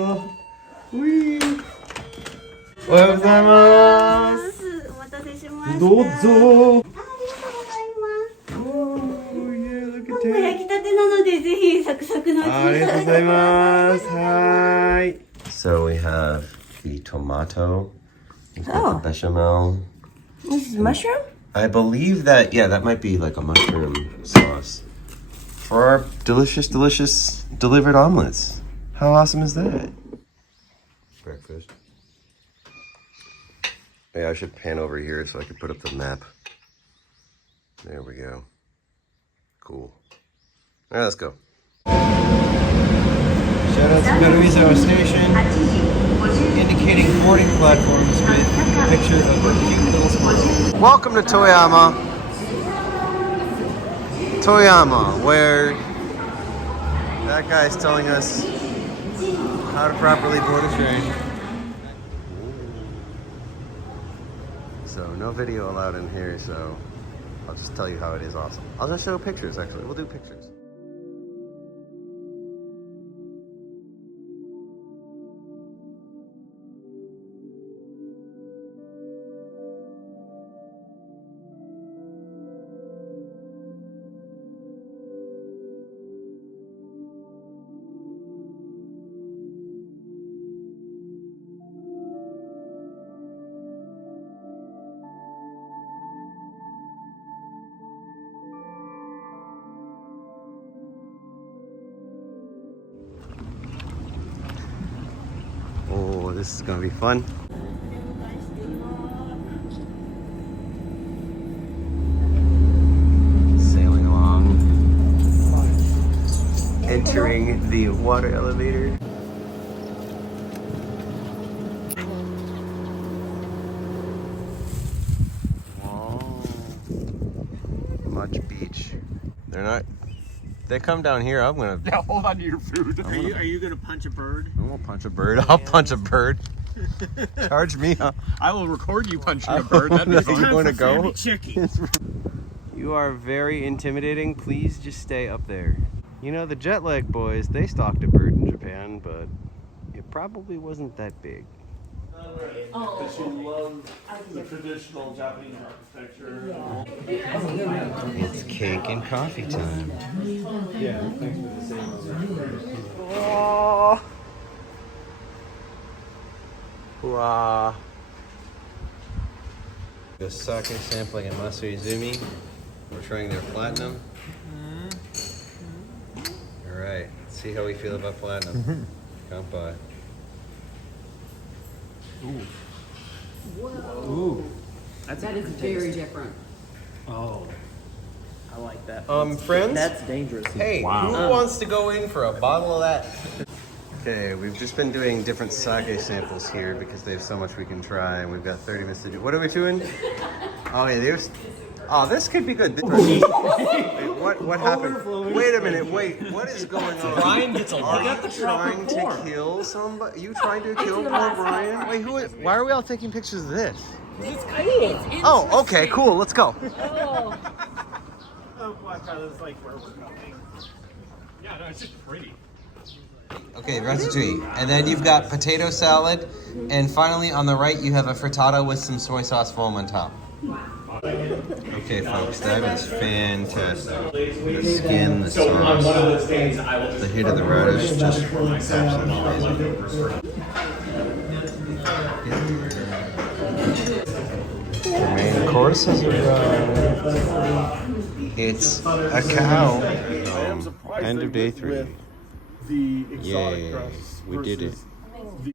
ぞ。うい。おはようございます。お待たせしました。どうぞ。ありがとうございます。焼きたてなのでぜひサクサクのうちに。ありがとうございます。はい。So we have the tomato, we've got the bechamel. This is mushroom? I believe that, yeah, that might be like a mushroom sauce for our delicious, delicious delivered omelets. How awesome is that? Breakfast. Yeah, I should pan over here so I can put up the map. There we go. Cool. All right, let's go. Shout out to Beruizo Station, indicating boarding platforms with pictures of a cute little squirrel. Welcome to Toyama. Toyama, where that guy's telling us how to properly board a train. So no video allowed in here, so I'll just tell you how it is awesome. I'll just show pictures, actually. We'll do pictures. Oh, this is gonna be fun. Sailing along. Entering the water elevator. Wow. Much beach. They're not. They come down here, I'm gonna. Yeah, hold on to your food. Are you gonna punch a bird? I won't punch a bird. I'll punch a bird. Charge me. I will record you punching a bird. That'd be fun. You want to go? Chicken. You are very intimidating. Please just stay up there. You know, the jet lag boys, they stalked a bird in Japan, but it probably wasn't that big. Because you love the traditional Japanese architecture. It's cake and coffee time. Yeah, thanks for the same. Oh. Hurrah. The sake sampling at Masu Izumi. We're trying their platinum. All right, let's see how we feel about platinum. Kanpai. Ooh. Whoa. Ooh. That is very different. Oh. I like that. Friends? That's dangerous. Hey, Wow. who wants to go in for a bottle of that? Okay, we've just been doing different sake samples here because they have so much we can try, and we've got 30 minutes to do. What are we doing? Oh yeah, there's. Oh, this could be good. Wait, what happened? Wait a minute. Wait, what is going on? Brian gets a Are lot. you trying to kill somebody? You trying to kill poor Brian? Wait, who is? Why are we all taking pictures of this? It's cool. Oh, okay, cool. Let's go. Oh. Oh, Black Island's like where we're going. Yeah, no, it's just pretty. Okay, ratatouille. And then you've got potato salad. And finally, on the right, you have a frittata with some soy sauce foam on top. Okay, folks, that is fantastic. The skin, the sauce, the hit of the radish, just absolutely amazing. The main course has arrived. It's a cow. End of day 3. The exotic Yay, crust we did it. versus